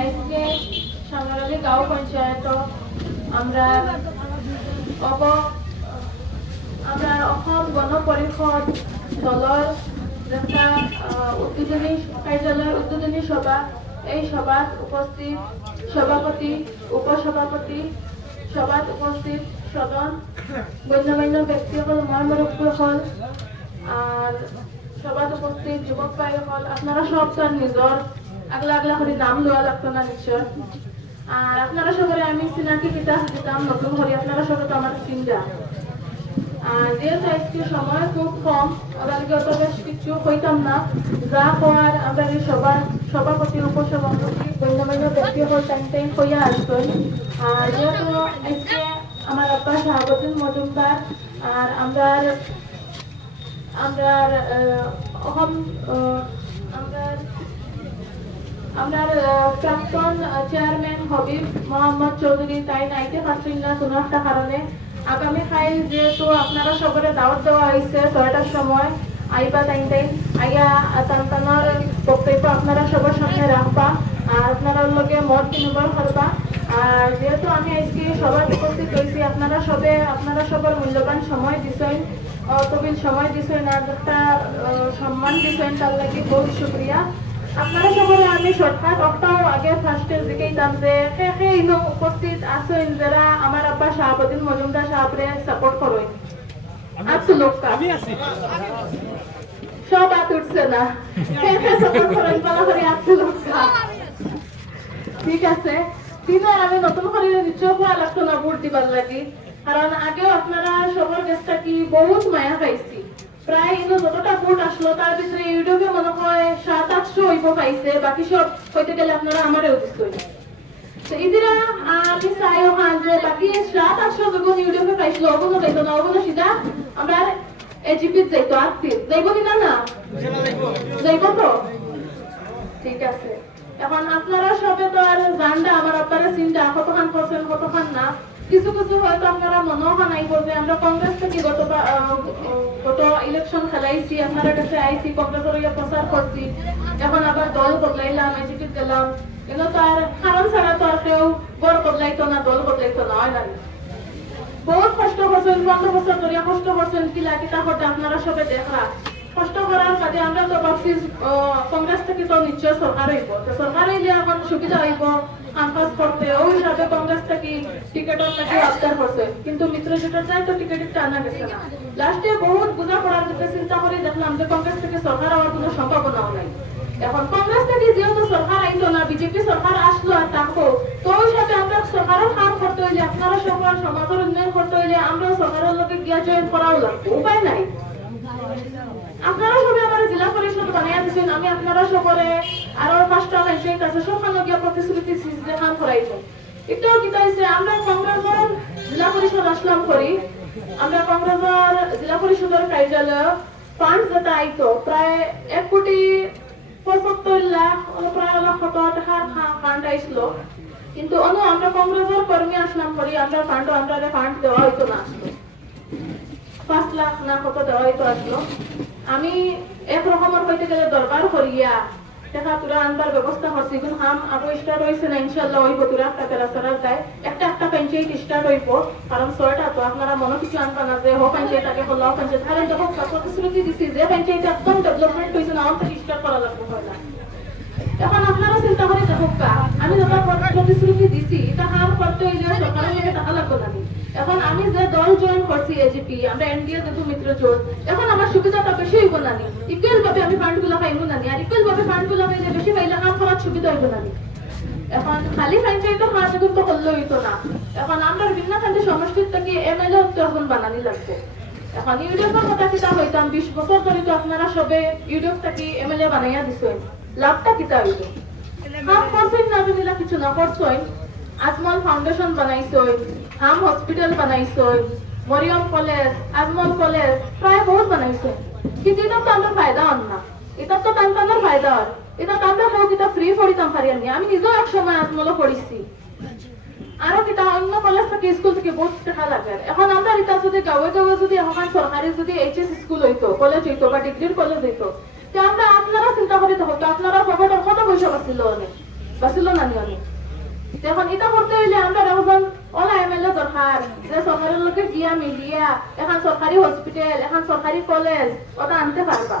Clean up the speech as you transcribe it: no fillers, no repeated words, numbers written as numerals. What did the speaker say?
আজকে সামনারালি গাঁও পঞ্চায়েত আমরা আমরা অসম গণ পৰিষদ দলৰ একটা উদ্বোধনী কাৰ্যালয়ৰ উদ্বোধনী সভা এই সভাত উপস্থিত সভাপতি উপসভাপতি সভাত উপস্থিত সদন গণ্যমান্য ব্যক্তিসকল মুৰব্বীসকল আর সভাত উপস্থিত যুবক ভাইসকল আপনারা সব তার নিজের আগলা আগলা করে নাম লওয়া লাগতো না নিশ্চয় আর আপনারা সবাই আমি চিনাকি কিতাব দিতাম নতুন করে আপনারা সবাই তো আমার চিন্তা আর যেহেতু আজকে সময় খুব কম ওদেরকে অত বেশ কিছু হইতাম না যা হওয়ার আমরা এই সভাপতি উপসভাপতি গণ্যমান্য ব্যক্তিসকল টাইম হইয়া আসবেন আর যেহেতু আজকে আমার আব্বা শাহাবুদ্দিন মজুমদার আর আমরা প্রাক্তন চেয়ারম্যান হবিব মোহাম্মদ চৌধুরী তাই নাইতে পারছেন না কোনো একটা কারণে আগামী কাল যেহেতু আপনারা সবারে দাওয়াত দেওয়া হয়েছে 6টার সময় আইবা টাইম আইয়া তার বক্তব্য আপনারা সবার সামনে রাখবা আর আপনারা লগে মত বিনিময় করবা আর যেহেতু আমি আজকে সবার উপস্থিত হয়েছি আপনারা সবার মূল্যবান সময় দিচ্ছেন তবিল সময় দিচ্ছেন আর একটা সম্মান দিচ্ছেন তার লাগে বহুত শুক্রিয়া আপনারা সবাই আমি শর্টকাট একটাও আগে ফার্স্টের দিকেই দাম যে উপস্থিত আছেন যারা আমার আব্বা শাহাবুদ্দিন মজুমদার সাহেবরে সাপোর্ট করেন সব হাত উঠছে না সাপোর্ট করেন বলা করে ঠিক আছে কিন্তু আমি নতুন করে নিশ্চয় ভালো লাগতো না ভোট দিবার লাগি কারণ আগেও আপনারা সবার কাছটা কি বহুত মায়া পাইছি প্রায় যতটা ভোট আসলো তার ভিতরে ইউটিউবে মনে হয় 700-800 হইব পাইছে বাকি সব হইতে গেলে আপনারা আমারও দিচ্ছেন তো ইদিরা আমি চাইও যে বাকি 700-800 যখন ইউটিউবে পাইছিল অগুনো যাইতো না অগুনো সিধা আমরা এজিপিত যাইতো আত্মীয় যাইব কিনা না যাইব তো ঠিক আছে এখন আপনারা সবে তো আর জানডা আমার আপনারা চিন্তা কতখান করছেন কতখান না কিছু কিছু হয়তো আপনারা মনেও হানাইব যে আমরা কংগ্রেস থেকে গত ইলেকশন খেলাইছি আপনারা কাছে আইছি কংগ্রেসের প্রচার করছি এখন আবার দল বদলাইলাম এজিপিত গেলাম কিন্তু তার কারণ ছাড়া তো আর কেউ গড় বদলাইতো না দল বদলাইতো না হয় না বহুত কষ্ট করছেন 15 বছর ধরে কষ্ট করছেন কিলা কিতা করতে আপনারা সবে দেখা কষ্ট করার কাজে আমরা তো ভাবছি কংগ্রেস থেকে তো নিশ্চয় সরকার হইব তো সরকার হইলে এখন সুবিধা হইব আনপাস করতে ওই হিসাবে কংগ্রেস থেকে টিকেটের নাকি আবদার করছে কিন্তু মিত্র জোটের চাই তো টিকেটের টানা গেছে না লাস্টে বহুত বুঝা পড়ার দিকে চিন্তা করে দেখলাম যে কংগ্রেস থেকে সরকার হওয়ার কোনো সম্ভাবনাও নাই এখন কংগ্রেস থেকে যেহেতু সরকার আইতো না বিজেপি সরকার আসলো আর থাকবো তো ওই সাথে আমরা সরকারের কাম করতে হইলে আপনারা সবার সমাজের উন্নয়ন করতে হইলে আমরা সরকারের লোকে গিয়া জয়েন করাও লাগবে উপায় নাই আপনারা সবাই আমার জেলা পরিষদ বানিয়ে দিচ্ছেন আমি আপনারা সবরে আরো 5টা মানুষের কাছে সবখানে গিয়া প্রতিশ্রুতি দেখান করাইব এটাও কি তাইছে আমরা কংগ্রেসের জেলা পরিষদ আসলাম করি আমরা কংগ্রেসের জেলা পরিষদের কার্যালয় ফান্ড যেটা আইতো প্রায় 1,75,00,000 প্রায় 1,70,000 টাকার ফান্ড আইছিল কিন্তু আমরা কংগ্রেসের কর্মী আসলাম করি আমরা ফান্ড দেওয়া হইতো না আসলো 5 লাখ না কত দেওয়া হইতো আসলো আমি একরকমের হইতে গেলে দরবার করিয়া টাকা তুরা আনবার ব্যবস্থা করছি কিন্তু আরো স্টার্ট হয়েছে না ইনশাল্লাহ হইব তুরা একটা রাস্তার গায়ে একটা পঞ্চায়েত স্টার্ট হইব কারণ 6টা তো আপনারা মনে কিছু আনবা না যে হো পঞ্চায়েত আগে হলো পঞ্চায়েত হারেন যখন প্রতিশ্রুতি দিচ্ছি যে পঞ্চায়েত একদম ডেভেলপমেন্ট হয়েছে না আমার থেকে স্টার্ট করা লাগবে হয় না এখন আপনারা চিন্তা করে দেখো আমি যখন প্রতিশ্রুতি দিছি এটা হাম করতে হইলে সরকারের লোকে টাকা লাগবে না এখন আমি যে দল জয়েন করছি এজিপি আমরা এনডিএ যেহেতু মিত্র জোট এখন আমার সুবিধাটা বেশি হইব না ইকুয়াল ভাবে আমি ফান্ড গুলা পাইব না আর ইকুয়াল ভাবে ফান্ড গুলা পাইলে বেশি পাইলে কাম করার সুবিধা হইব না এখন খালি পঞ্চায়েতের হাত কিন্তু করলে হইতো না এখন আমরা বিভিন্ন খান্তি সমষ্টির থেকে এমএলএ তখন বানানি লাগবে এখন ইউটিউবের কথা কিতা হইতাম 20 বছর ধরে তো আপনারা সবে ইউটিউব থেকে এমএলএ বানাইয়া দিছেন লাভটা কিতা হইল কাম করছেন না যদি কিছু না করছেন আজমল ফাউন্ডেশন বানাইছই হাম হসপিটাল বানাইছই মরিয়ম কলেজ আজমল কলেজ প্রায় বহুত বানাইছে কিন্তু এটা তো আমরা ফায়দা হন না এটা তো তান্তানোর ফায়দা হন এটা আমরা হোক এটা ফ্রি পড়িতাম পারি আমি নিজেও এক সময় আজমলও পড়িছি আরো কিতা অন্য কলেজ থেকে স্কুল থেকে বহুত টাকা লাগে এখন আমরা এটা যদি গাঁৱে গাঁৱে যদি এখন সরকারি যদি এইচএস স্কুল হইতো কলেজ হইতো বা ডিগ্রির কলেজ হইতো তো আমরা আপনারা চিন্তা করে দেখো আপনারা খবরটা কত পয়সা পাচ্ছিল অনেক বাঁচিল না নিয়মি এখন এটা করতে হইলে আমরা এখন ওলা এমএলএ দরকার যে সরকারের লোকে গিয়া মিলিয়া এখন সরকারি হসপিটাল এখন সরকারি কলেজ ওটা আনতে পারবা